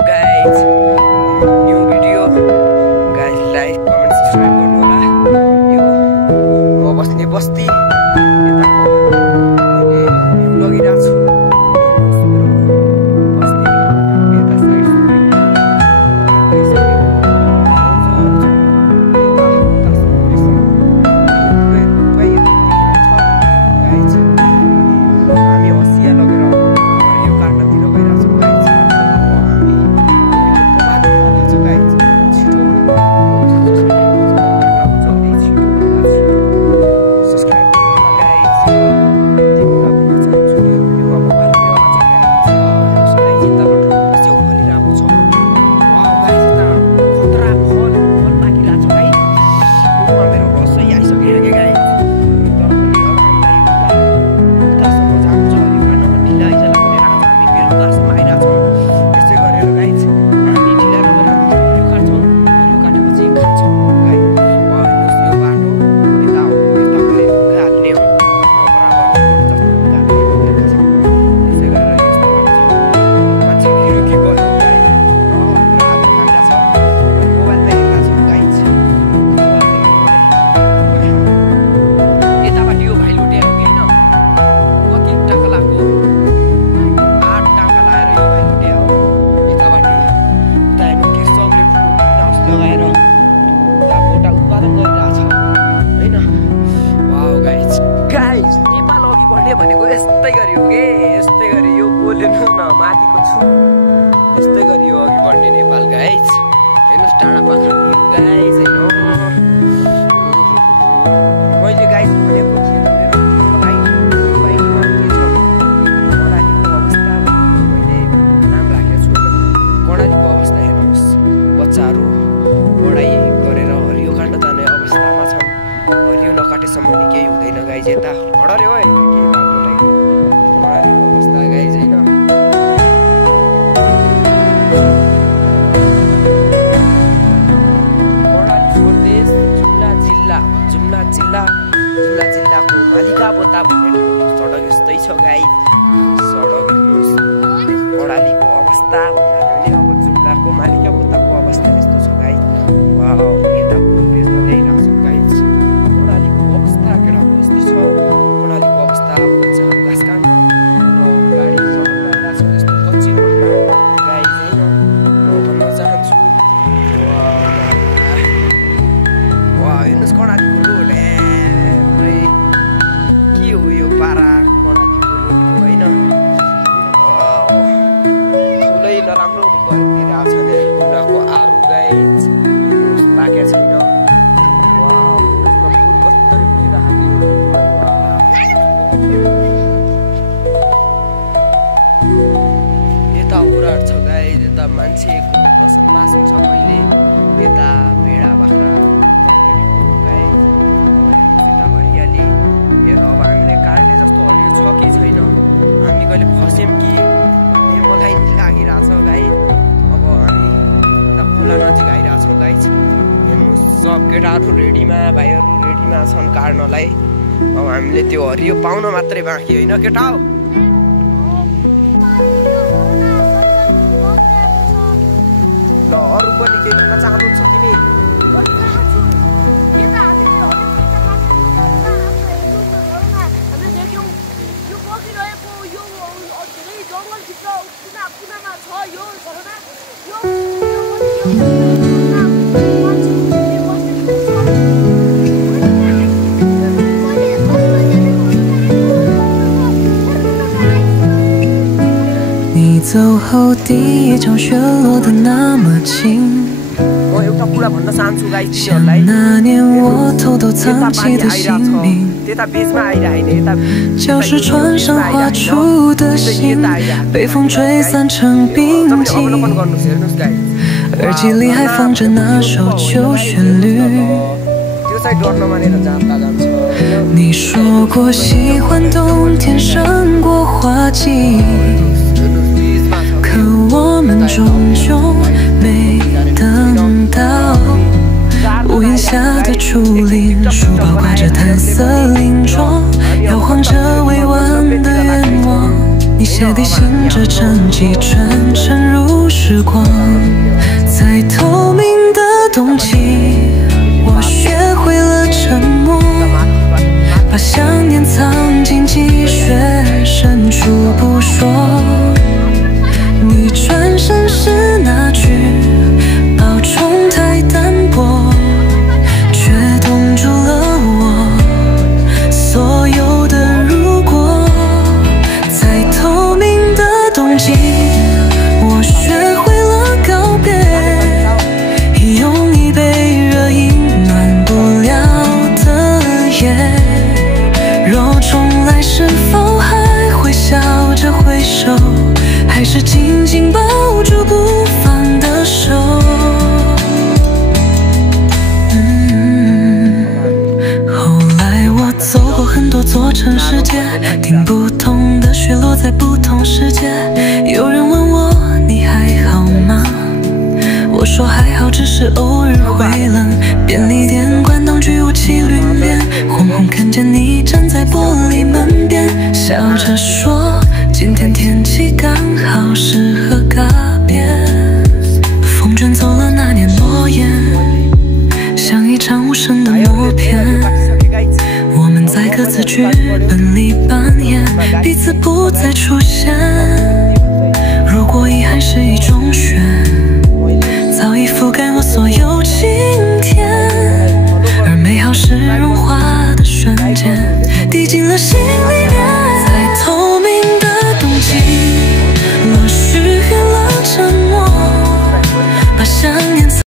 guys, new video guys, like, comment, subscribe गर्नु होला। यो म बस्ने बस्ती लगिरहेको छु भनेको यस्तै गरी हो के यस्तै गरी यो बोल्नु न माथिको छु यस्तै गरी हो अघि बढ्ने नेपाल गाइस हेर्नुस् टाढा पाखा गाइस हैन मैले गाइस भनेको थिएँ त मेरो बाइकमा के छ कडालीको अवस्था मैले नाम राखेको छु कडालीको अवस्था हेर्नुस् बच्चाहरू पढाइ गरेर हरियो काट्न जाने अवस्थामा छन् हरियो नकाटेसम्म नि केही हुँदैन गाइस यता हडरे हो कडालीको अवस्था गाइस हैन कडाली प्रदेश जुम्ला जिल्लाको मालिका बोता भन्ने सडक यस्तै छ गाइस सडक कडालीको अवस्था भन्नाले अब जुम्लाको मालिका बोताको अवस्था यस्तो छ गाइस वाउ यता बेच्न ल्याइरहेको छ गाइस कडालीको अवस्था केटाको यस्तै छ कडालीको अवस्था बच्चाहरू घाँस काट्नु कडालीको रोड के हो यो पारा कडालीको रोडको होइन ठुलै नराम्रो गरिदिरहेको छ नि कुराको आरु गाइस पाकेको छैन फुल कस्तरी फुलिरहेको यता ओराड छ गाइस यता मान्छेको बसोबास छ पहिले यता भेडा बाख्रा अब हामीले काट्ने जस्तो हरियो छ कि छैन हामी कहिले फस्यौँ कि भन्ने मलाई लागिरहेछ गाई अब हामी यता खोला नजिक आइरहेछौँ गाई हेर्नु सब केटाहरू रेडीमा भाइहरू रेडीमा छन् काट्नलाई अब हामीले त्यो हरियो पाउन मात्रै बाँकी होइन केटा हो ल अरू पनि केही भन्न चाहनुहुन्छ तिमी你走后第一场雪落得那么轻像那年我偷偷藏起的姓名就是船上画出的心被风吹散成冰晶耳机里还放着那首旧旋律你说过喜欢冬天胜过花季可我们终究没等到屋檐下的竹林书包挂着弹色领装摇晃着未完的愿望你鞋底醒着真迹，转沉入时光。在透明的冬季，我学会了沉默，把想念藏进积雪深处不说。你转身时那句保重太单薄，却冻住了我所有的如果。在透明的冬季，我学会了告别，用一杯热饮暖不了的夜。若重来，是否还会笑着挥手，还是紧紧抱住不放的手？后来我走过很多座城市街，听不同的雪落在不同世界。有人问我你还好吗？我说还好，只是偶尔会冷。便利店关灯，居无麒麟脸，红红看见你站在玻璃门边，笑着说今天天气刚好适合告别。风卷走了那年诺言，像一场无声的默片。我们在各自剧本里扮演，彼此不再出现。如果遗憾是一种雪，早已覆盖我所有晴天，而美好是融化的瞬间，滴进